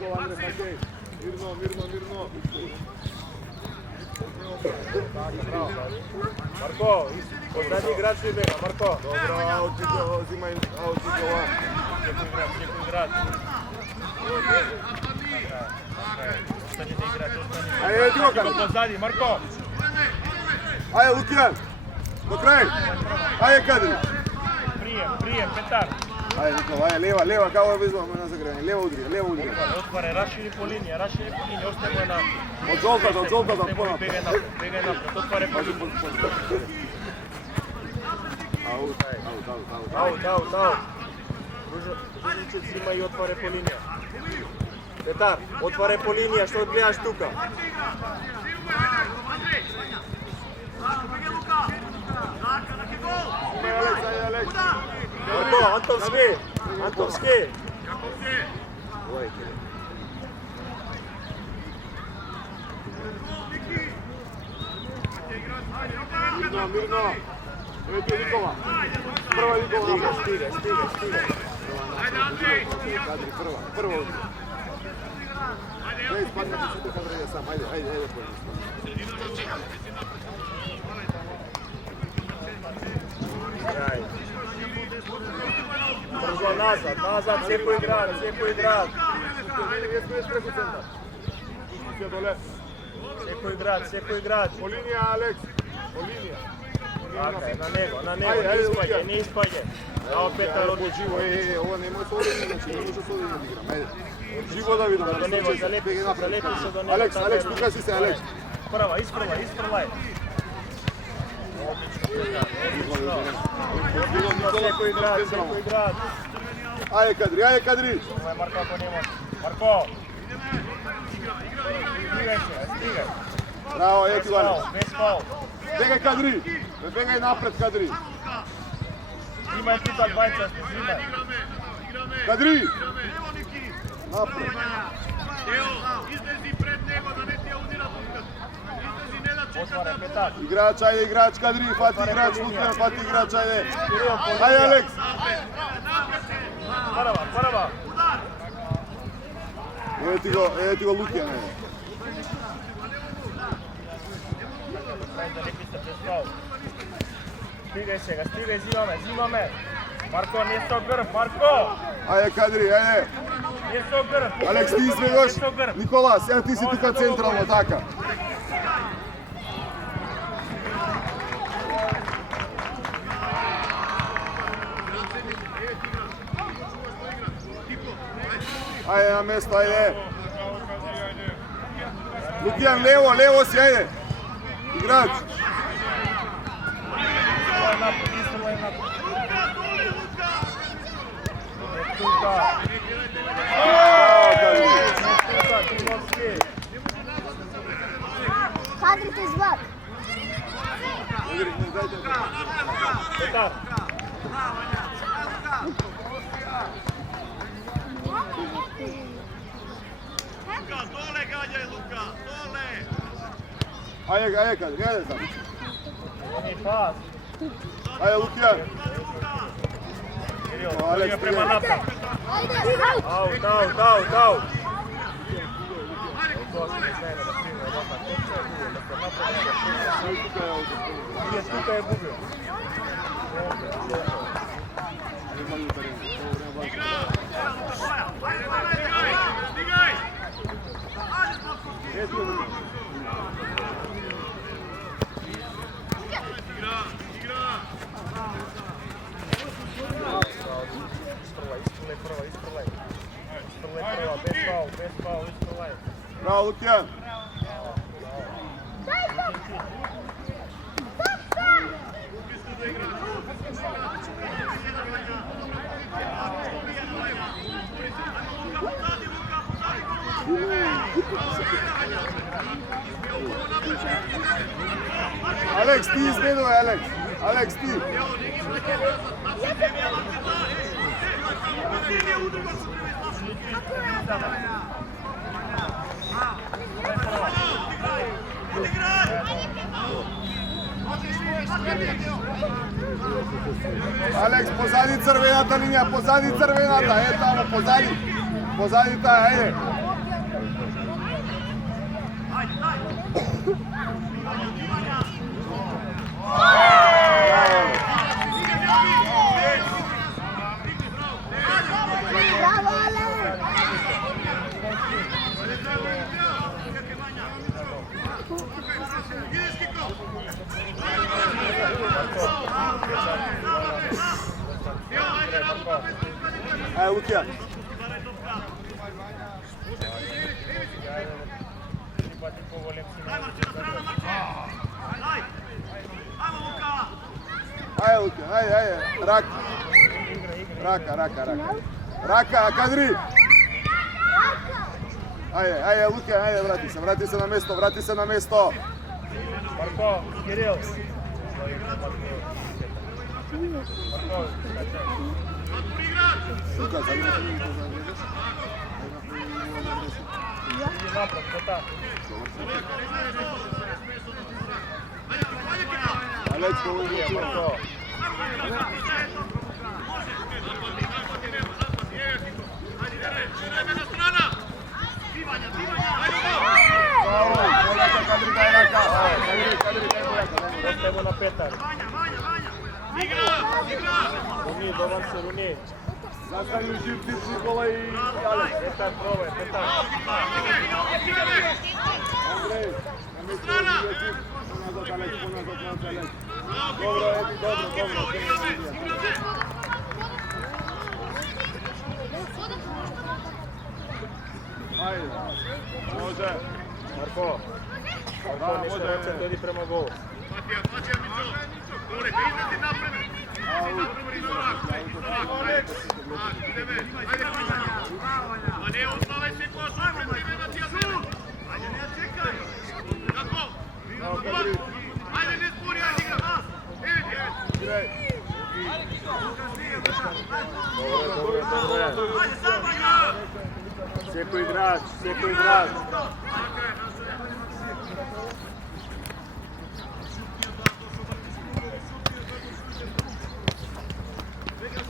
Nikola, Andrej, Matej. Mirno. Marko, zadnji igrač je bega, Marko. Dobro, uzimaj Nikola. Čekuj igrač. Ostanite igrač, Ajde, Timo, Kadri. Pozadi, Marko. Ajde, Lukijan. Do kraja. Ajde, Kadri. Prijem, Petar. Ajde, Nikola, ajde, leva, kao je vezano na zagrevanje. Leva udri. Otvare, raširi po liniji, ostaje na... Od Zolta, ponad. Begaj napred, otvare po liniji. Out. Ružiće zima i otvare po linija. Petar, otvare po linija, što gledaš tuka? Marko, Antovski. Mirno. Evo ti je Nikola. Prva Nikola. Stiga. Kadri, prva udri. Ajde, spadne ti sutra Kadri je sam. Ajde, Brzo nazad, cijepo igrač. Preko centra. Sve dole. Cijepo igrač. Po linija, Aleks. Po linija. Na nego, ne ispanje. Dao Petar od Živo, ovo nemoj s ovdje igrači, ne može s ovdje igram. Ajde. Živo da vidimo. Do nego, zalepi se do nego. Aleks, tukaj si se, Aleks. Isprva je. Cijepo igrač. Ajde, Kadri. Ovo je Marko ako nema. Marko. Stigaj. Bravo, evo ti Aleks. Bez faul. Begaj napred, Kadri. Imaj pitak bajčast, zimaj. Kadri! Napred. Otvore, Petar. Igrač, Kadri, fati igrač, ajde. Ajde, Aleks. Prva. Evo ti go Lukijan. Stigaj, zima me. Marko, nije to grb, Marko! Ajde, Kadri, ajde. Nije to grb. Aleks, ti izvedoš. Nikola, sjedi ti si tuka centralno, taka. Ajde, na mesto, ajde. Lukijan, levo si, ajde. Igrač. Kadri te zvak. Petar. Dole gađaj, Luka, dole! Ajde, Kadri, ajde sam. Nije pas. Ajde, Lukijan. Kiril, prema napad. Out. Tuka je gubio. Bez faul, isprvaj. Bravo, Lukijan. Aleks, ti izvedovaj, Aleks, ti. Aleks, pozadi crveната linija, pozadi crveната, tamo, pozadi ta, ajde. Bravo, Ale! Ајде, Лукија. Ајде, Лукија, ајде. Рака, Кадри. Ајде, Лукија, ајде, врати се на место. Марко, Кирил. Лука, Напред, Петар. Алечко, Марко. Остави на Петар. Руни, довар се, Руни. Застави живци Никола и Алек. Петар, пробај, Петар. Андрей, на место живци. Поназад, Алек. Добро, Еди, добро. Ајде, може. Марко. Марко, ништо рече, дојди према гол. Секој играч.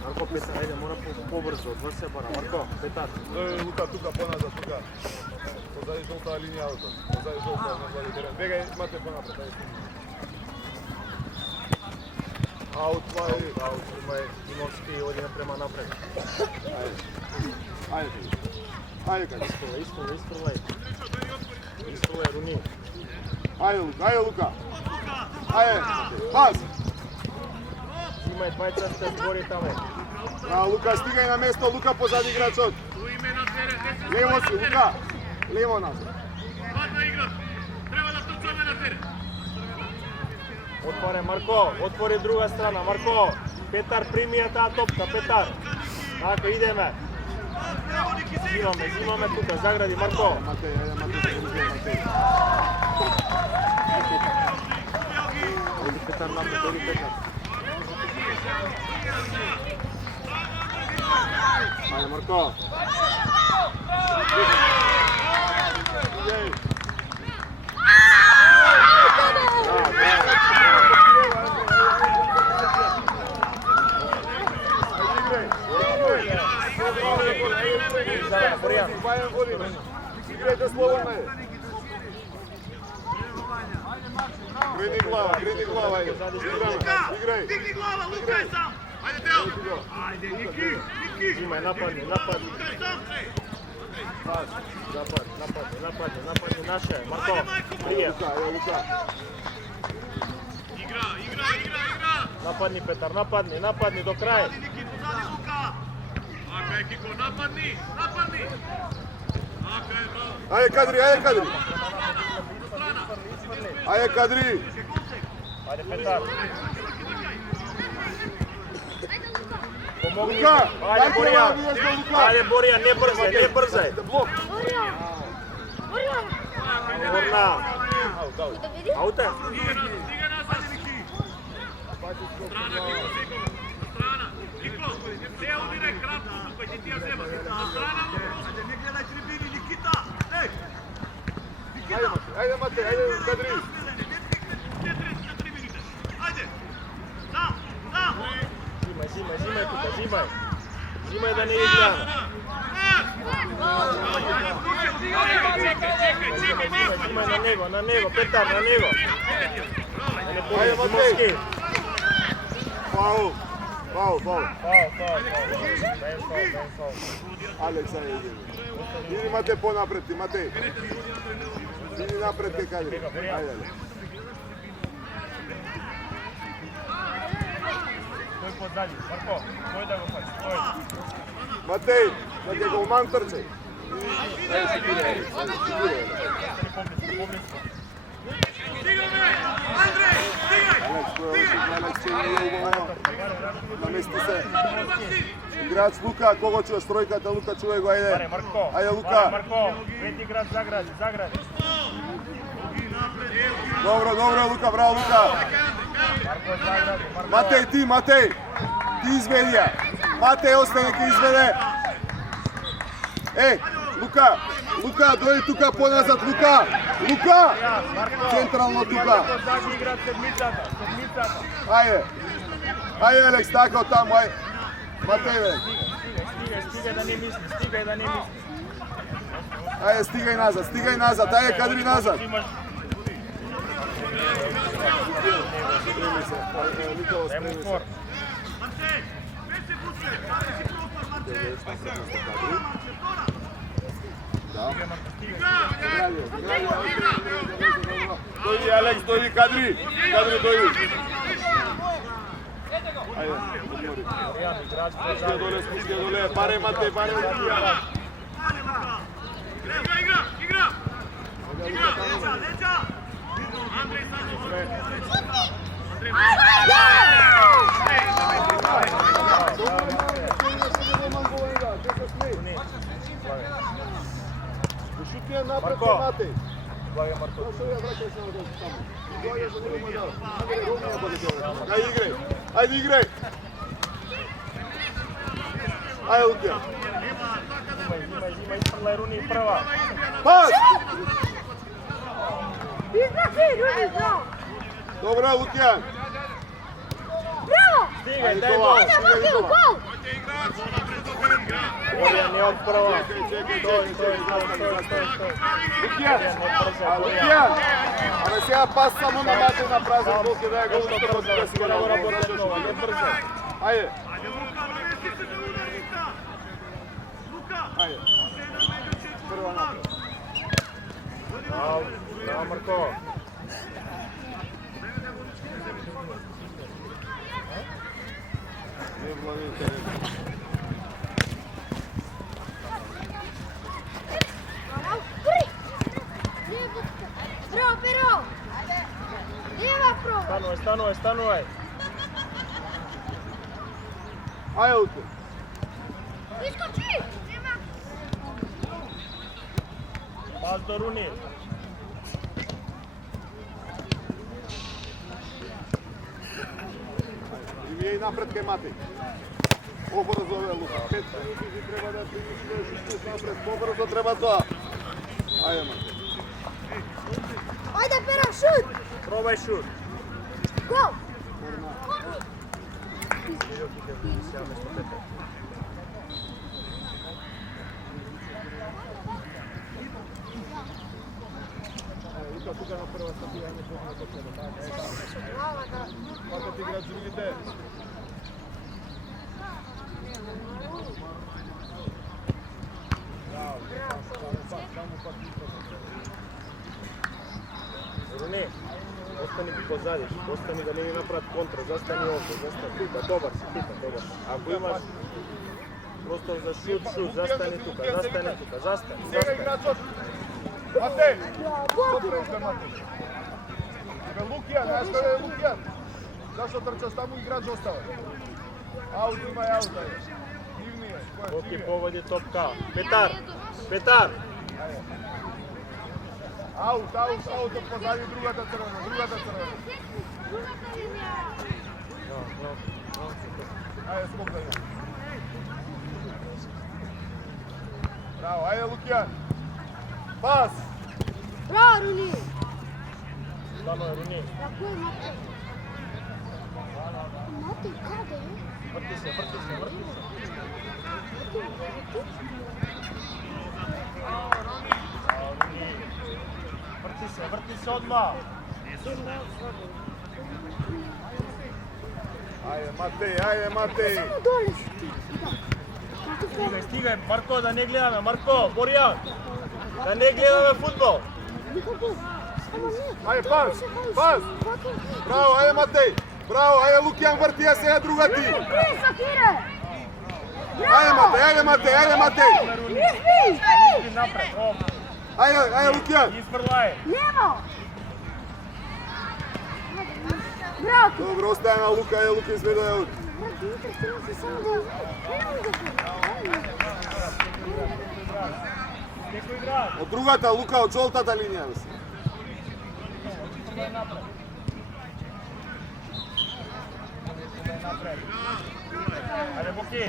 Марко, Петар, ајде, мора побрзо, од вас се бара. Марко, Петар. Лука, тука, поназад, тука. Позади жолта линија аутот. Позади жолта, назади терен. Бегај, имате понапред, ајде. Аут, Имовски одиме према напред. Ајде, Искрувај. Руни. Ајде, Лука. Ајде, пас. Имај двајца сте збори таме. Лука, стигај на место, Лука позади играчот. Лево си, Лука. Лево назад. Отваре Марко, отвори друга страна, Марко. Петар прими ја таа топка, Петар. Така, идеме. Зимаме тука, загради Марко. Матеј. Оди Петар напред, оди Петар. Ајде, Марко. Играјте слободно. Грени глава. Играј. Дигни глава, Лука е сам. Ајде, Тео. Ајде, Ники. Зимај, нападни. Нападни, наше, Марко, прија. Лука. Игра. Нападни, Петар, нападни до крај. Позади Ники, позади Лука. Ака е Кико, нападни. Ака е, браво. Ајде, Кадри. Ајде, Кадри. Ајде, Петар. Помогни. Лука. Ајде, Борија. Лука. Ајде, Борија, не брзај. Блок. Борна. Ауте. Стига назад, Ники. Страна, Кико, секунда. Страна. Кико, се удире кратко тука, ќе ти ја зема. Страна му просто. Не гледај трибини, Никита. Ајде, Матеј, ајде, Кадри. Зимај да не изгледаме. Зимај на него, Петар, на него. Ајде, Матеј! Фаул! Алекс, ајде. Иди, Матеј, понапред ти, Матеј. Иди напред кај Кадри. Ајде. Тој позади, Марко, тој да го фати, тој. Матеј, да ќе го мантрче. Намести се. Играч Лука, кого чуваш тројката, Лука чувај го, ајде. Ајде, Лука. Марко, пет играч загради. Добро, Лука, браво, Лука. Матеј, ти изведи ја. Матеј остане ке изведе. Лука, дојди тука поназад, Лука! Централно тука. Ајде, Алекс, така таму, ајде. Матеј, бе. Стигај да не мисли. Ајде, стигај назад, ајде, Кадри назад. Нема спор. Дојди, Алекс, дојди, Кадри, дојди. Ајде, одмори. Спусти доле, паре, Матеј, паре, Лукија. Игра! Андрей Шутија напред ке Матеј. Благе Марко. Ајде, играј. Ајде, Лукија. Има изпрла Руни прва. Пас! Избрати, Руни, браво! Добра, Лукија. Браво! Стигај, дај гол. Ајде, гол! Лукија не од прва. Лукија. Абе сега пас само на Матеј на празен гол ќе даде гол да си го работиш нова, не брзо. Ајде. Ајде. Прва напред. Браво, Марко. Не владите. Браво, Перо! Лева проба! Станувај. Ајде, Лука. Искочи! Пас до Руни. И вие напред кај Матеј. Побрзо бе, Лука. 5 минути треба да примислиш напред. Побрзо треба тоа. Ајде, Матеј. Ајде, Перо, шут! Пробај шут. Гол! Лука, тука на прва стапирање на почеток. Пака ти играч другите. Руни, остани позади, остани да не ни направат контра, застани овде, застани. Добар си. Ако имаш простор за шут, застани тука. Сега играчот. Матеј! Добро, Матеј. Бе, Лукијан, знаеш каде е Лукијан? Зашто трчаш таму играч остава? Аут има и аут, ајде. Дивни е. Оки поводи топка. Петар! Аут од позади другата црвена. Ајде, скопна има. Браво, ајде, Лукијан. Пас! Браво, Руни! Станој Руни. На кој Матеј? Матеј каде е? Врти се. Врти се одма. Ајде, Матеј. Само доле шути. Стигај, Марко, да не гледаме, Марко, Боријан. Да не гледаме фудбал. Никако. Само не. Ајде, пас. Браво, ајде Матеј. Браво, ајде Лукјан, врти ја сега друга ти. Сакира. Ајде Матеј. Иди напред, Ајде Лукјан. изфрлај. Нема. Браво. Добро, остаја на Лука, ајде Лука изведе ја од. Само да. Некој играч. Од другата Лука, од жолтата линија. Ајде, Буки.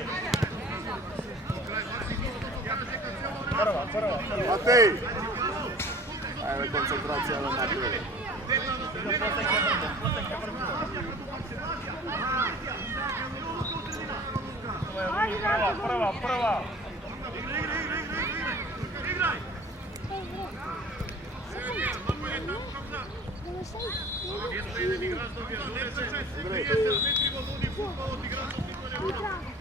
Прва. Матеј. Ајде концентрација на Матеј. Прва. Jedan igrač dobija 36, 30 metri od onih futbol od igrača.